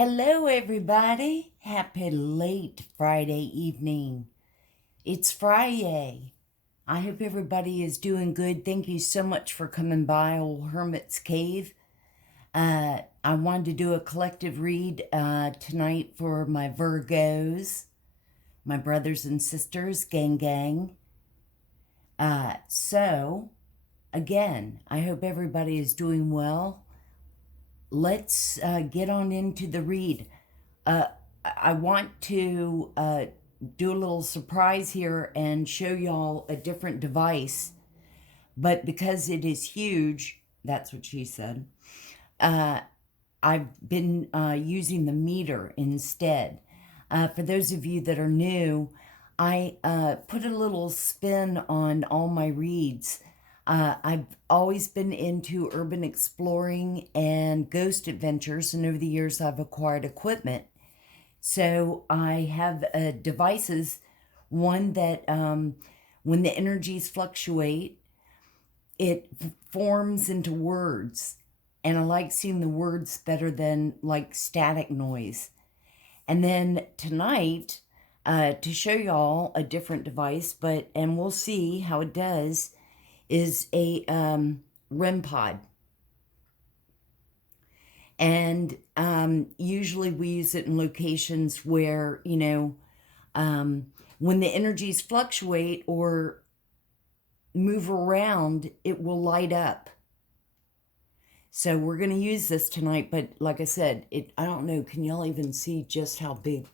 Hello, everybody. Happy late Friday evening. It's Friday. I hope everybody is doing good. Thank you so much for coming by Old Hermit's Cave. I wanted to do a collective read tonight for my Virgos, my brothers and sisters, gang. So, again, I hope everybody is doing well. Let's get on into the read. I want to do a little surprise here and show y'all a different device, but because it is huge, that's what she said, I've been using the meter instead. For those of you that are new, I put a little spin on all my reads. I've always been into urban exploring and ghost adventures, and over the years I've acquired equipment. So I have devices, one that when the energies fluctuate, it forms into words. And I like seeing the words better than like static noise. And then tonight, to show y'all a different device, and we'll see how it does, is a REM pod. And usually we use it in locations where, when the energies fluctuate or move around, it will light up. So we're going to use this tonight, but like I said, I don't know, can y'all even see just how big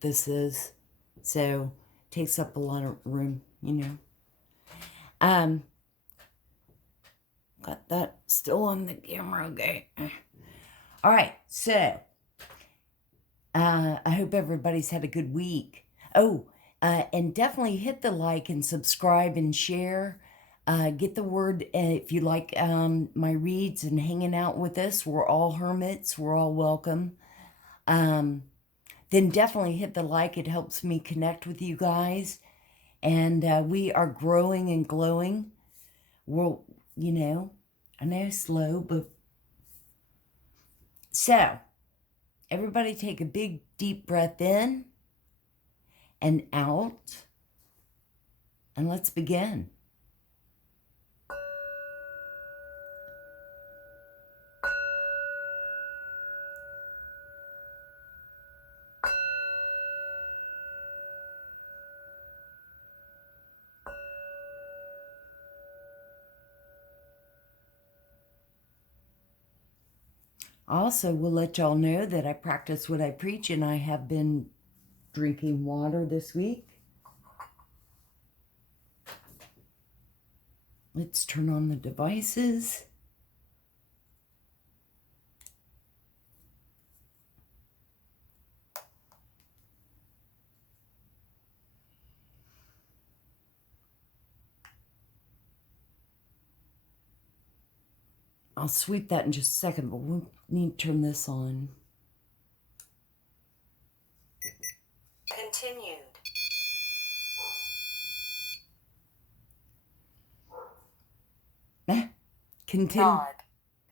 this is? So it takes up a lot of room, Got that still on the camera, okay. All right, so I hope everybody's had a good week. Oh, and definitely hit the like and subscribe and share. Get the word if you like my reads and hanging out with us. We're all hermits. We're all welcome. Then definitely hit the like. It helps me connect with you guys. And we are growing and glowing. We'll, I know slow, but... So, everybody take a big, deep breath in and out. And let's begin. Also, we'll let y'all know that I practice what I preach, and I have been drinking water this week. Let's turn on the devices. I'll sweep that in just a second, but we'll need to turn this on. Continued. Nod.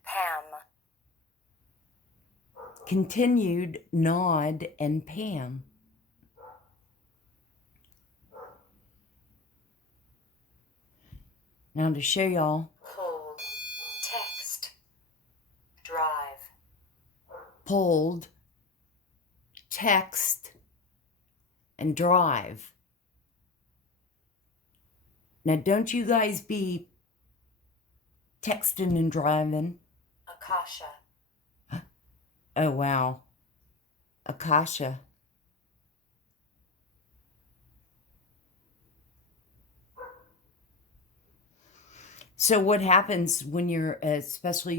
Pam. Continued, Nod, and Pam. Now to show y'all. Hold. Text. Drive. Pulled, text, and drive. Now don't you guys be texting and driving. Akasha. Oh, wow. Akasha. So what happens when you're, especially,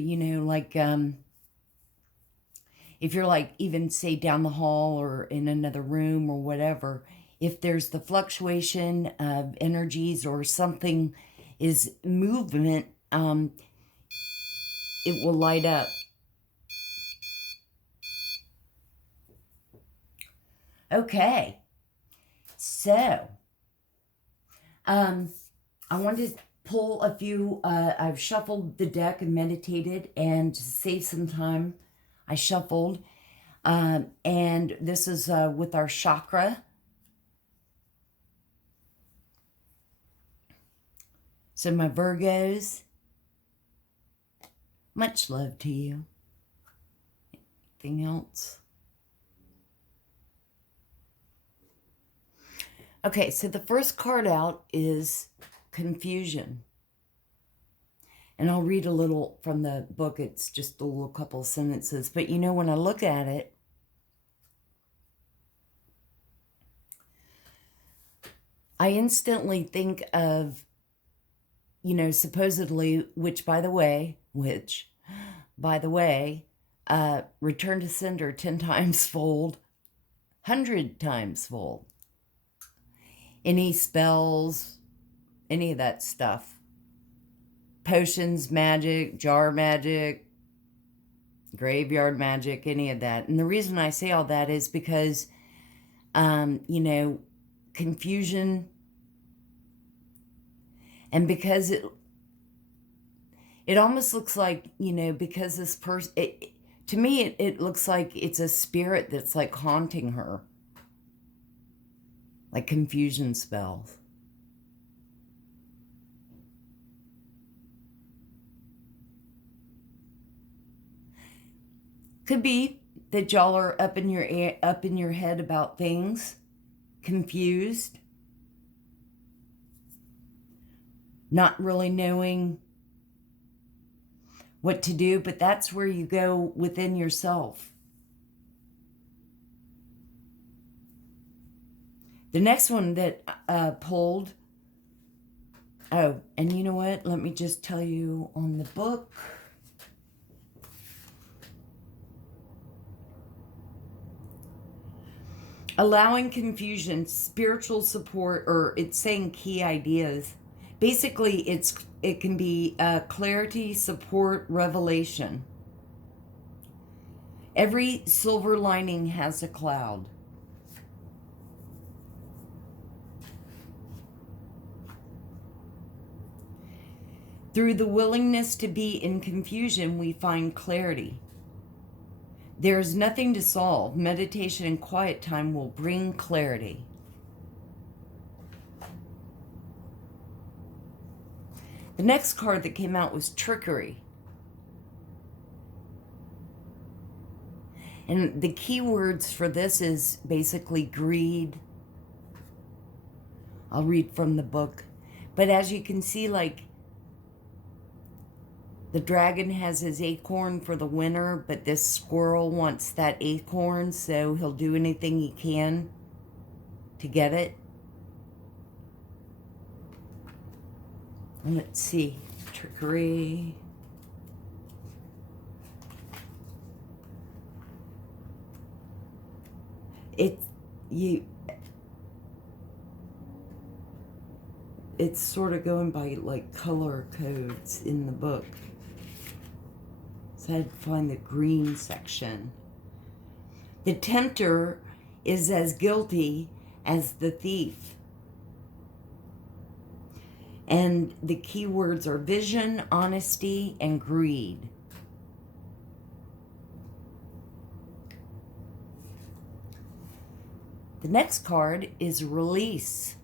if you're like even say down the hall or in another room or whatever, if there's the fluctuation of energies or something is movement, it will light up. Okay, so I wanted to pull a few. I've shuffled the deck and meditated, and to save some time, I shuffled. And this is with our chakra. So my Virgos, much love to you. Anything else? Okay, so the first card out is confusion. And I'll read a little from the book. It's just a little couple sentences. But you know, when I look at it, I instantly think of, you know, supposedly, by the way, return to sender 10 times fold, 100 times fold. Any spells, any of that stuff. Potions, magic, jar magic, graveyard magic, any of that. And the reason I say all that is because, you know, confusion, and because it almost looks like, you know, because this person, to me, it looks like it's a spirit that's like haunting her. Like confusion spells. Could be that y'all are up in your head about things, confused, not really knowing what to do, but that's where you go within yourself. The next one that pulled, oh, and you know what? Let me just tell you on the book. Allowing confusion, spiritual support, or it's saying key ideas. Basically, it can be clarity, support, revelation. Every silver lining has a cloud. Through the willingness to be in confusion, we find clarity. There is nothing to solve. Meditation and quiet time will bring clarity. The next card that came out was trickery. And the key words for this is basically greed. I'll read from the book. But as you can see, like, the dragon has his acorn for the winter, but this squirrel wants that acorn, so he'll do anything he can to get it. Let's see. Trickery. It's sort of going by like color codes in the book. So I had to find the green section. The tempter is as guilty as the thief. And the key words are vision, honesty, and greed. The next card is release.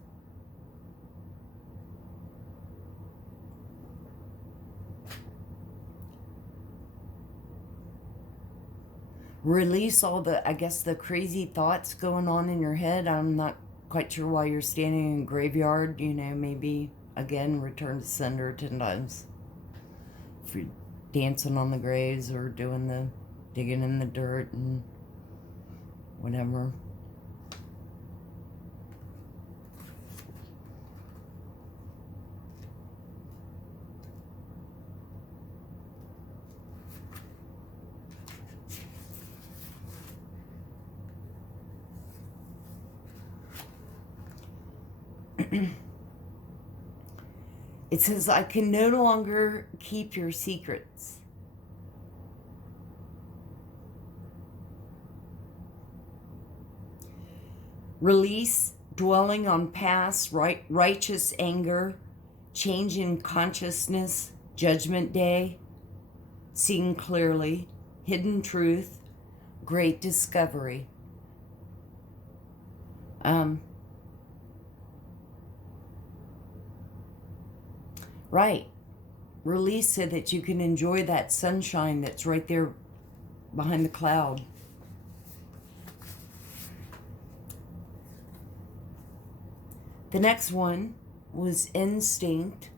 Release all the, I guess, the crazy thoughts going on in your head. I'm not quite sure why you're standing in a graveyard. You know, maybe, again, return to sender 10 times. If you're dancing on the graves or doing the digging in the dirt and whatever. It says, I can no longer keep your secrets. Release, dwelling on past righteous anger, change in consciousness, judgment day, seeing clearly, hidden truth, great discovery. Right. Release so that you can enjoy that sunshine that's right there behind the cloud. The next one was instinct.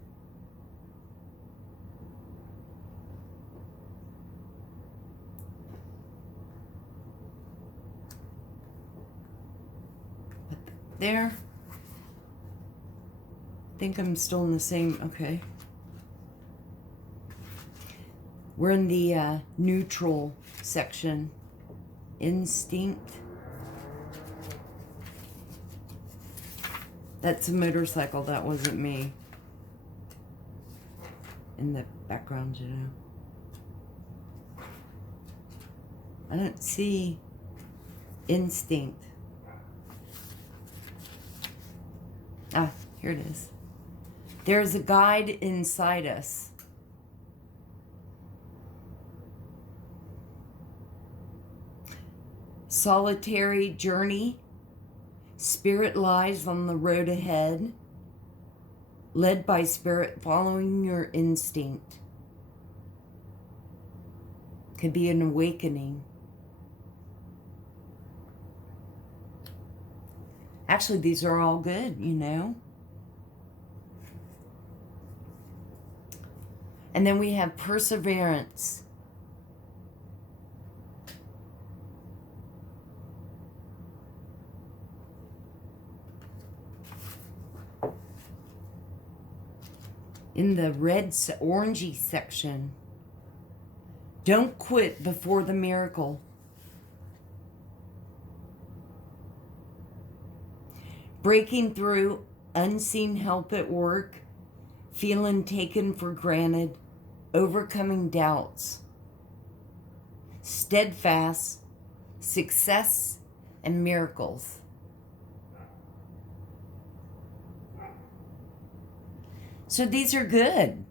There. I think I'm still in the same, okay. We're in the neutral section. Instinct. That's a motorcycle, that wasn't me. In the background, you know. I don't see instinct. Ah, here it is. There's a guide inside us. Solitary journey. Spirit lies on the road ahead. Led by spirit, following your instinct. Could be an awakening. Actually, these are all good, you know. And then we have perseverance. In the red, orangey section. Don't quit before the miracle. Breaking through, unseen help at work, feeling taken for granted, overcoming doubts. Steadfast, success, and miracles. So these are good,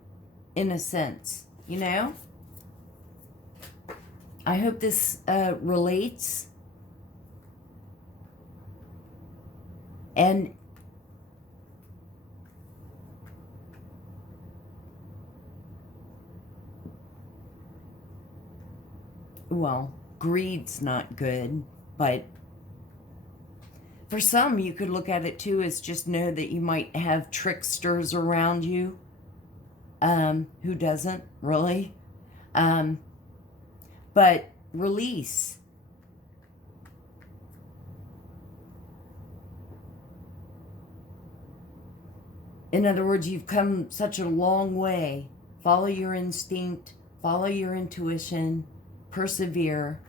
in a sense, you know? I hope this relates. And well, greed's not good, but for some, you could look at it too as just know that you might have tricksters around you. Who doesn't, really? But release. In other words, you've come such a long way. Follow your instinct, follow your intuition, persevere.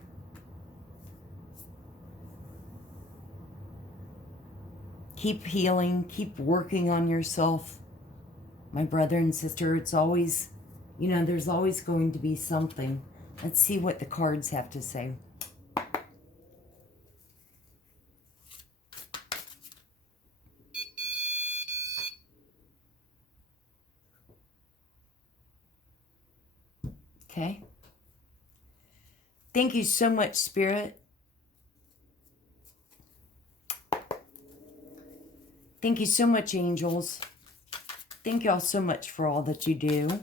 Keep healing, keep working on yourself. My brother and sister, it's always, you know, there's always going to be something. Let's see what the cards have to say. Okay. Thank you so much, Spirit. Thank you so much, angels. Thank y'all so much for all that you do.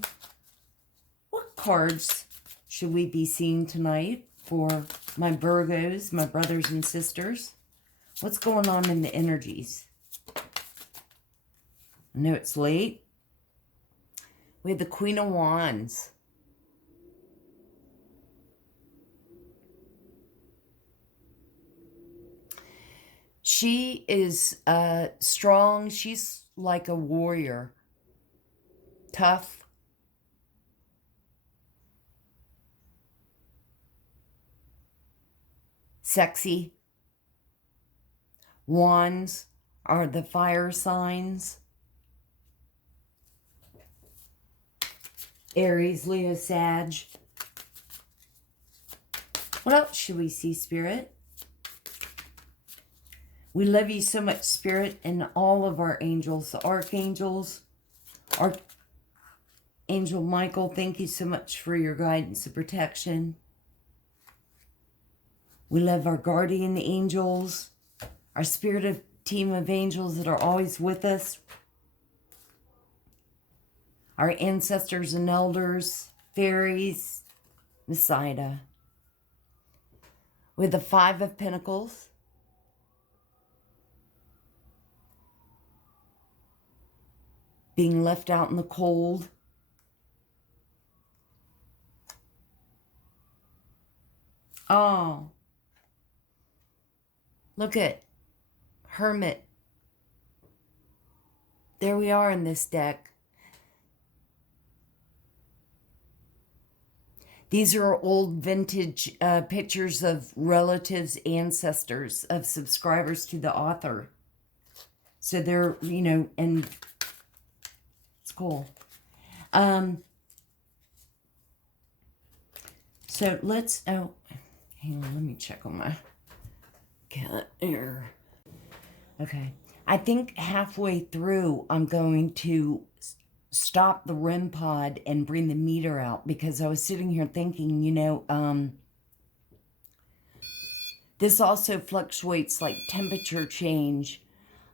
What cards should we be seeing tonight for my Virgos, my brothers and sisters? What's going on in the energies? I know it's late. We have the Queen of Wands. She is strong. She's like a warrior. Tough. Sexy. Wands are the fire signs. Aries, Leo, Sag. What else should we see, Spirit? We love you so much, Spirit, and all of our angels, the archangels. Archangel Michael, thank you so much for your guidance and protection. We love our guardian angels, our spirit team of angels that are always with us, our ancestors and elders, fairies, Messiah. With the Five of Pentacles, being left out in the cold. Oh, look at Hermit. There we are in this deck. These are old vintage pictures of relatives, ancestors, of subscribers to the author. So they're, you know, and it's cool. So let's, oh, hang on, let me check on my cat here. Okay. I think halfway through, I'm going to stop the REM pod and bring the meter out, because I was sitting here thinking, you know, this also fluctuates like temperature change.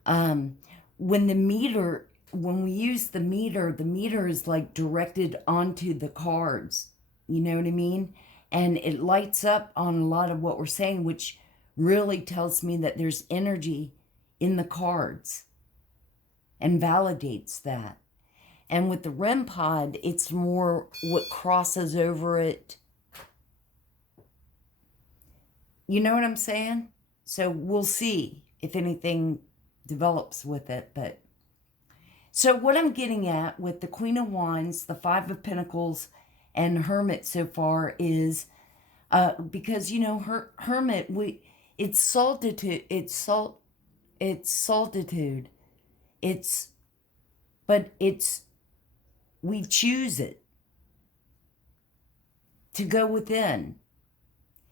When we use the meter is like directed onto the cards. You know what I mean? And it lights up on a lot of what we're saying, which really tells me that there's energy in the cards and validates that. And with the REM pod, it's more what crosses over it. You know what I'm saying? So we'll see if anything develops with it. But so what I'm getting at with the Queen of Wands, the Five of Pentacles, and Hermit so far is because, you know, Hermit, it's solitude, we choose it to go within.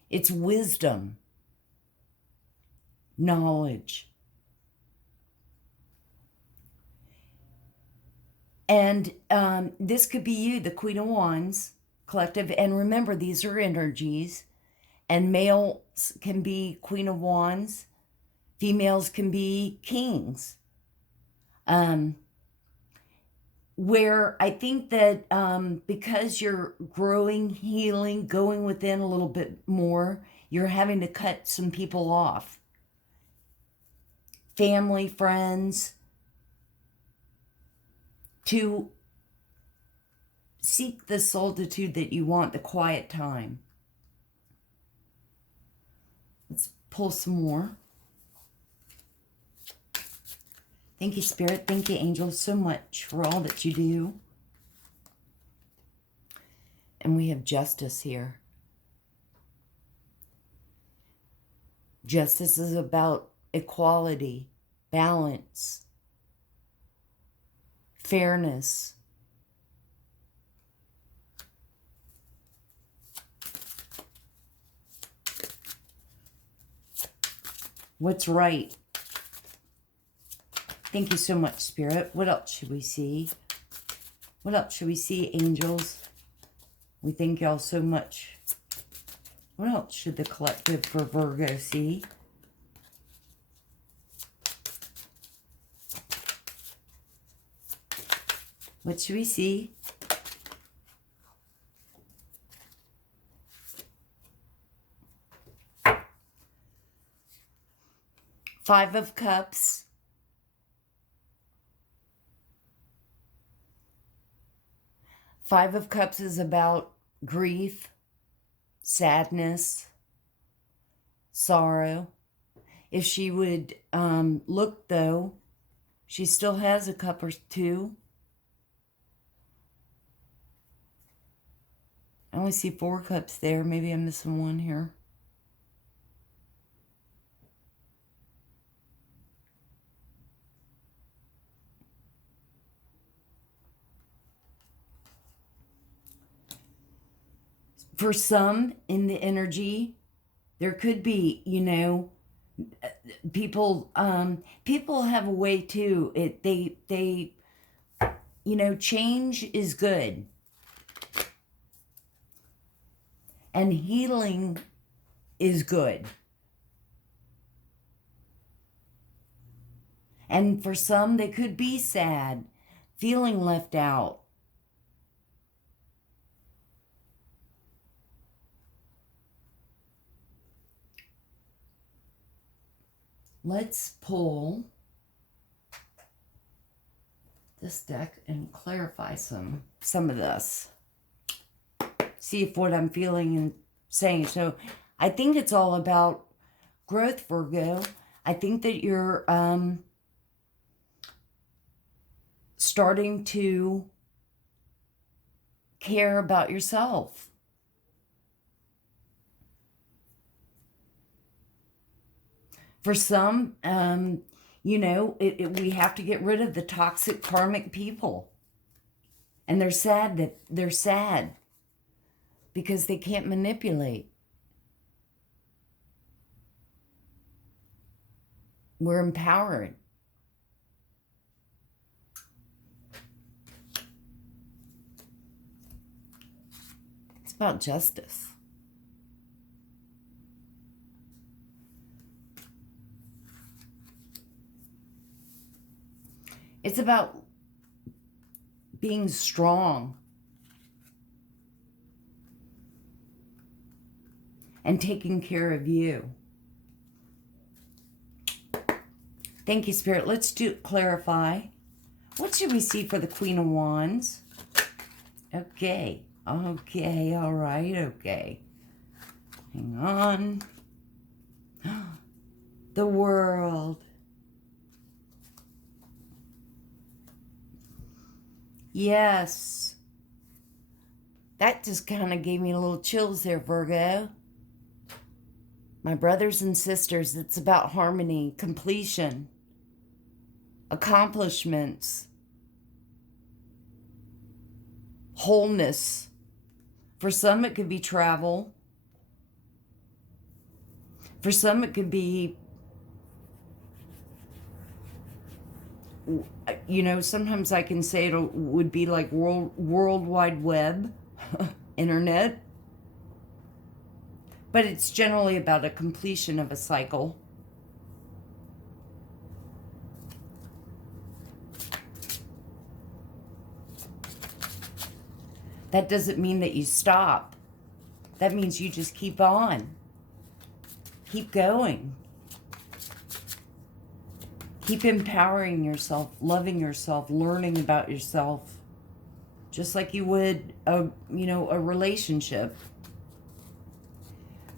It's wisdom, knowledge. And this could be you, the Queen of Wands collective. And remember, these are energies. And males can be Queen of Wands. Females can be kings. Where I think that because you're growing, healing, going within a little bit more, you're having to cut some people off. Family, friends, to seek the solitude that you want, the quiet time. Let's pull some more. Thank you, Spirit. Thank you, Angels, so much for all that you do. And we have Justice here. Justice is about equality, balance, fairness. What's right? Thank you so much, Spirit. What else should we see? What else should we see, angels? We thank y'all so much. What else should the collective for Virgo see? What should we see? Five of Cups. Five of Cups is about grief, sadness, sorrow. If she would look, though, she still has a cup or two. I only see 4 cups there. Maybe I'm missing one here. For some in the energy, there could be, you know, people have a way too. They you know, change is good. And healing is good. And for some, they could be sad, feeling left out. Let's pull this deck and clarify some of this. See if what I'm feeling and saying. So I think it's all about growth, Virgo. I think that you're starting to care about yourself. For some, you know, we have to get rid of the toxic karmic people. And they're sad because they can't manipulate. We're empowered. It's about justice. It's about being strong and taking care of you. Thank you, Spirit. Let's clarify. What should we see for the Queen of Wands? Okay. Okay. All right. Okay. Hang on. The World. Yes. That just kind of gave me a little chills there, Virgo. My brothers and sisters, it's about harmony, completion, accomplishments, wholeness. For some, it could be travel. For some, it could be, you know, sometimes I can say it would be like World Wide Web, internet. But it's generally about a completion of a cycle. That doesn't mean that you stop. That means you just keep on. Keep going. Keep empowering yourself, loving yourself, learning about yourself. Just like you would a relationship.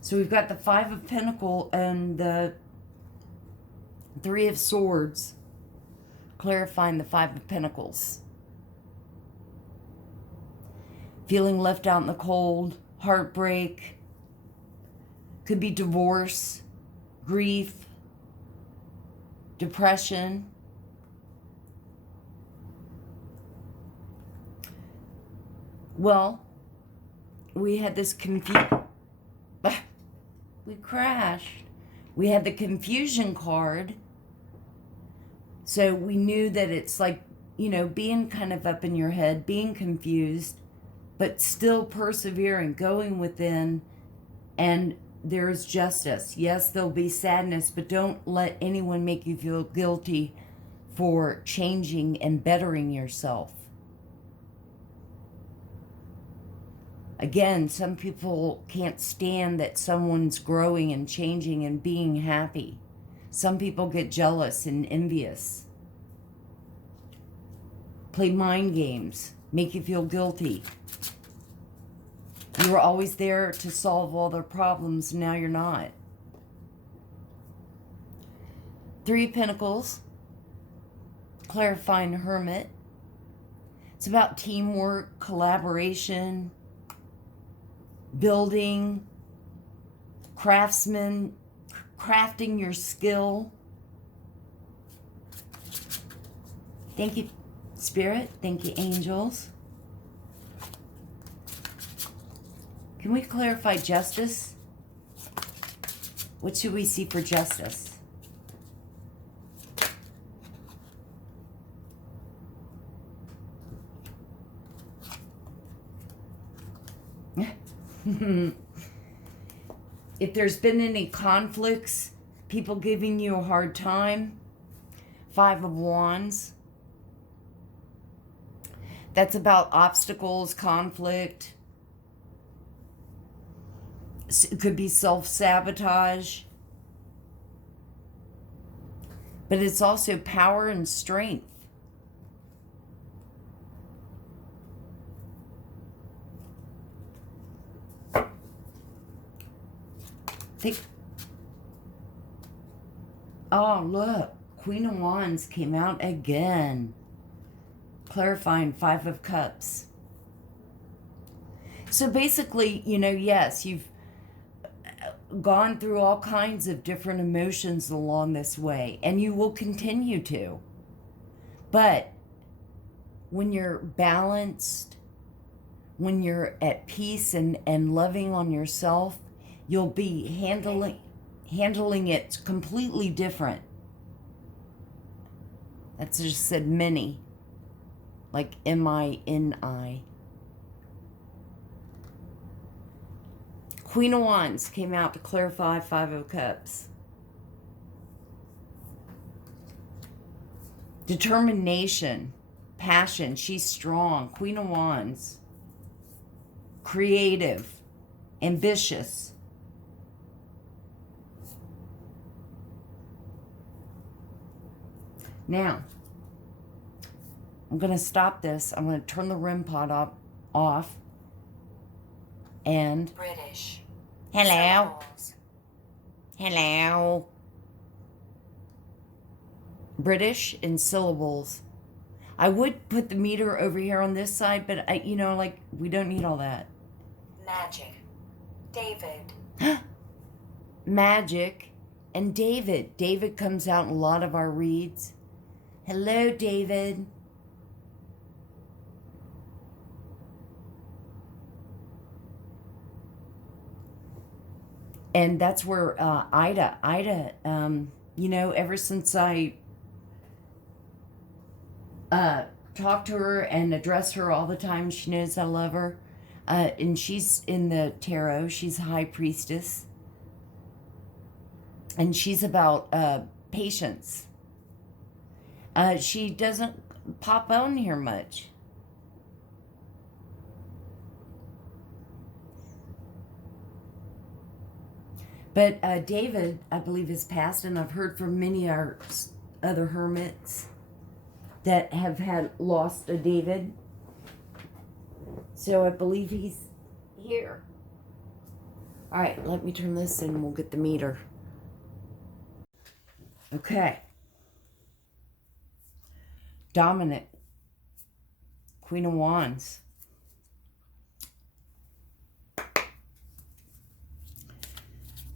So we've got the Five of Pentacles and the Three of Swords, clarifying the Five of Pentacles. Feeling left out in the cold, heartbreak, could be divorce, grief, depression. Well, we had this we crashed. We had the confusion card. So we knew that it's like, you know, being kind of up in your head, being confused, but still persevering, going within, and there's justice. Yes, there'll be sadness, but don't let anyone make you feel guilty for changing and bettering yourself. Again, some people can't stand that someone's growing and changing and being happy. Some people get jealous and envious. Play mind games, make you feel guilty. You were always there to solve all their problems, now you're not. Three of Pentacles, clarifying Hermit. It's about teamwork, collaboration, building, crafting your skill. Thank you, Spirit. Thank you, angels. Can we clarify justice? What should we see for justice? If there's been any conflicts, people giving you a hard time, 5 of Wands. That's about obstacles, conflict. It could be self-sabotage. But it's also power and strength. Oh, look. Queen of Wands came out again. Clarifying 5 of Cups. So basically, you know, yes, you've gone through all kinds of different emotions along this way, and you will continue to. But when you're balanced, when you're at peace and loving on yourself, you'll be handling it completely different. That's just said many, like M-I-N-I. Queen of Wands came out to clarify 5 of Cups. Determination, passion, she's strong. Queen of Wands. Creative, ambitious. Now, I'm going to stop this. I'm going to turn the REM pod off. And British. hello. Syllables. Hello. British in syllables. I would put the meter over here on this side, but you know, like, we don't need all that. Magic. David. Magic and David. David comes out in a lot of our reads. Hello, David. And that's where Ida, you know, ever since I talk to her and address her all the time, she knows I love her. And she's in the tarot. She's a high priestess. And she's about patience. She doesn't pop on here much. But David, I believe, is passed, and I've heard from many of our other hermits that have had lost a David. So I believe he's here. All right, let me turn this in and we'll get the meter. Okay. Dominant. Queen of Wands.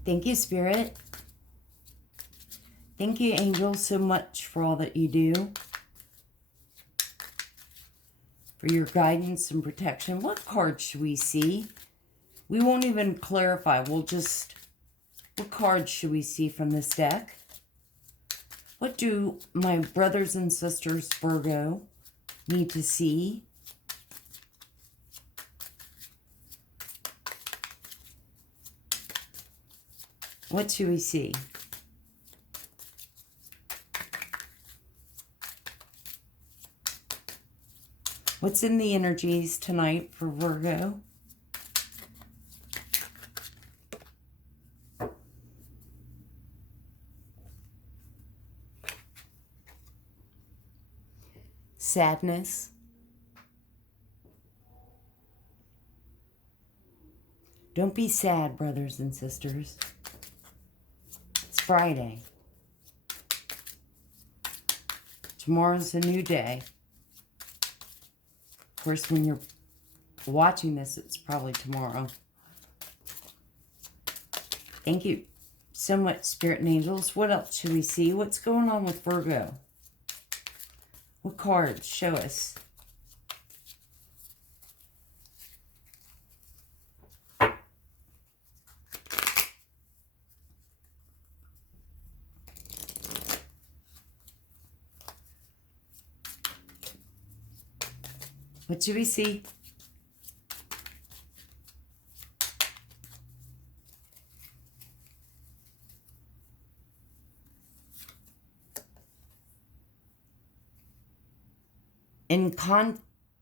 Thank you, Spirit. Thank you, angels, so much for all that you do. For your guidance and protection. What cards should we see? We won't even clarify. We'll just... What cards should we see from this deck? What do my brothers and sisters, Virgo, need to see? What should we see? What's in the energies tonight for Virgo? Sadness. Don't be sad, brothers and sisters. It's Friday. Tomorrow's a new day. Of course, when you're watching this, it's probably tomorrow. Thank you so much, Spirit and Angels. What else should we see? What's going on with Virgo? What cards? Show us. What should we see?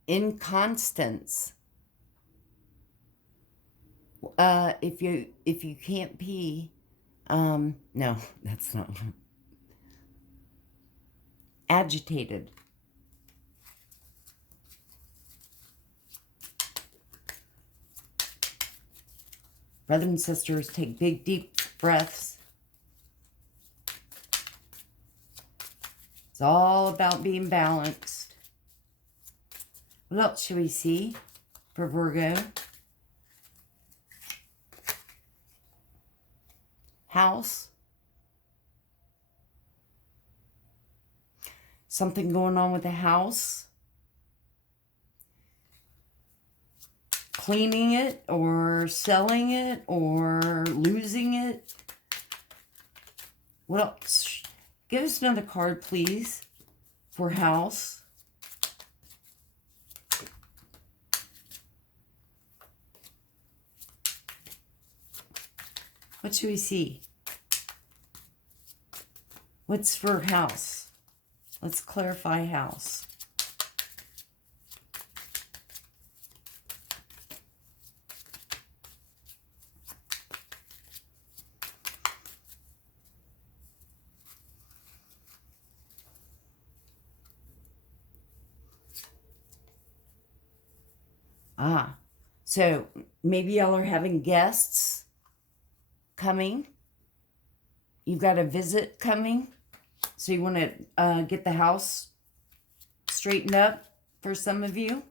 inconstance. If you can't pee, no, that's not. Agitated. Brothers and sisters, take big, deep breaths. It's all about being balanced. What else should we see for Virgo? House. Something going on with the house. Cleaning it or selling it or losing it. What else? Give us another card, please, for house. What should we see? What's for house? Let's clarify house. So maybe y'all are having guests coming. You've got a visit coming. So you want to get the house straightened up for some of you.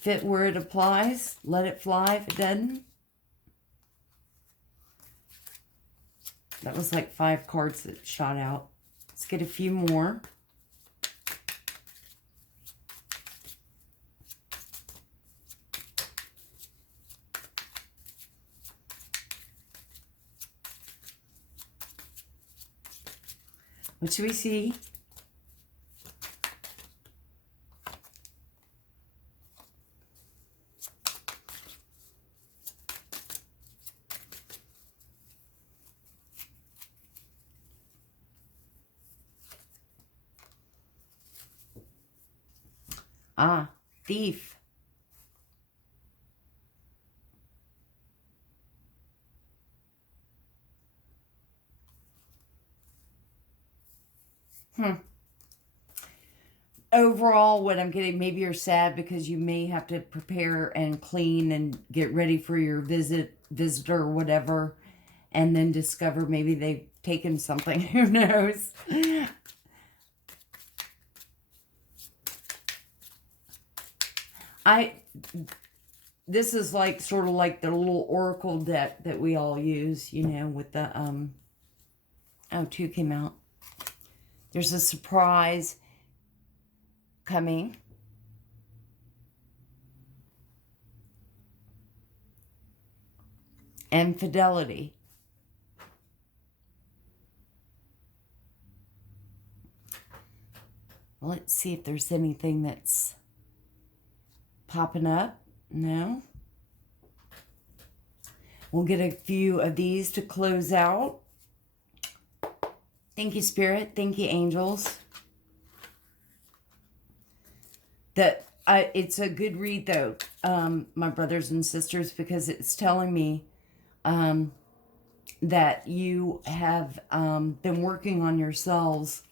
Fit where it applies. Let it fly if it doesn't. That was like 5 cards that shot out. Let's get a few more. What should we see? Thief. Overall, what I'm getting, maybe you're sad because you may have to prepare and clean and get ready for your visitor or whatever, and then discover maybe they've taken something. Who knows? This is like sort of like the little oracle deck that we all use, you know, with the, 2 came out. There's a surprise coming. And fidelity. Well, let's see if there's anything that's popping up. No. We'll get a few of these to close out. Thank you, Spirit. Thank you, angels. It's a good read, though, my brothers and sisters, because it's telling me that you have been working on yourselves,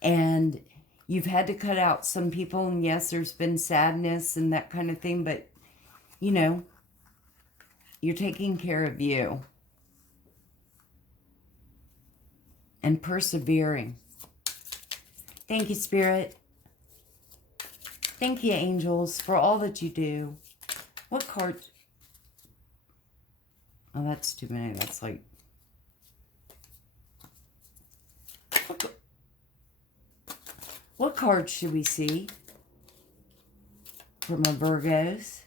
and you've had to cut out some people. And yes, there's been sadness and that kind of thing, but, you know, you're taking care of you. And persevering. Thank you, Spirit. Thank you, angels, for all that you do. What card? Oh, that's too many. That's like... What card should we see for my Virgos?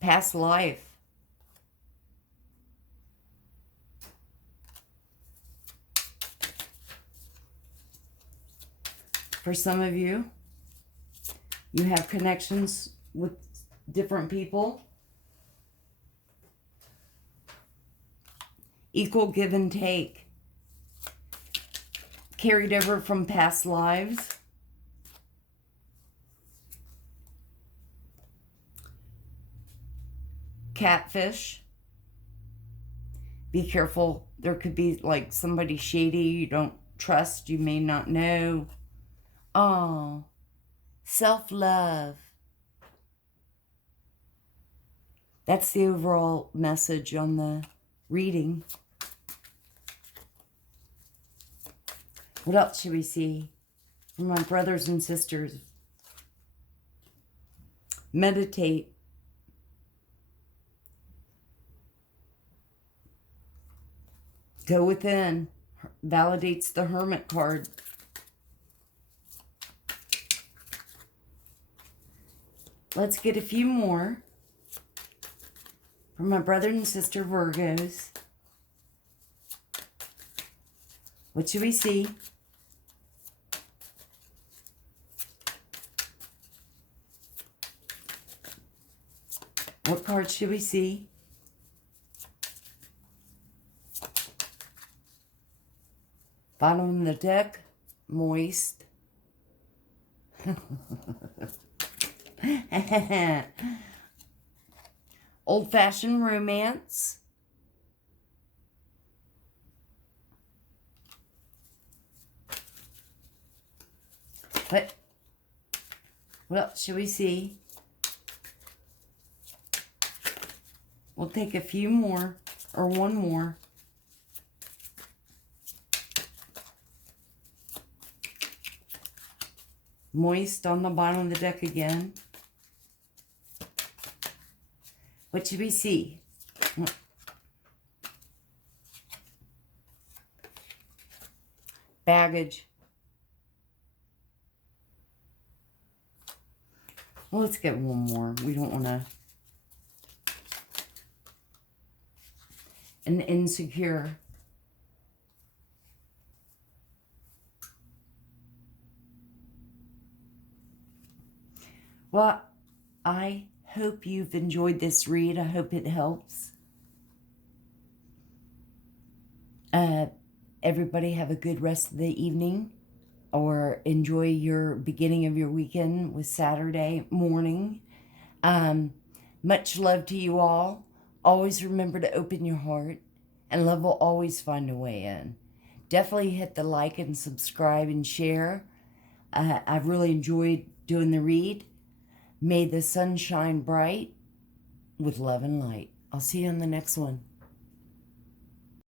Past life. For some of you, you have connections with different people. Equal give and take. Carried over from past lives. Catfish. Be careful. There could be like somebody shady you don't trust, you may not know. Oh, self-love. That's the overall message on the reading. What else should we see from my brothers and sisters? Meditate. Go within. Validates the Hermit card. Let's get a few more from my brother and sister Virgos. What should we see? What cards should we see? Bottom of the deck, moist. Old-fashioned romance. What else should we see? We'll take a few more, or one more. Moist on the bottom of the deck again. What should we see? Baggage. Well, let's get one more. We don't want to. An insecure. Well, I hope you've enjoyed this read. I hope it helps. Everybody have a good rest of the evening, or enjoy your beginning of your weekend with Saturday morning. Much love to you all. Always remember to open your heart, and love will always find a way in. Definitely hit the like and subscribe and share. I've really enjoyed doing the read. May the sun shine bright with love and light. I'll see you on the next one.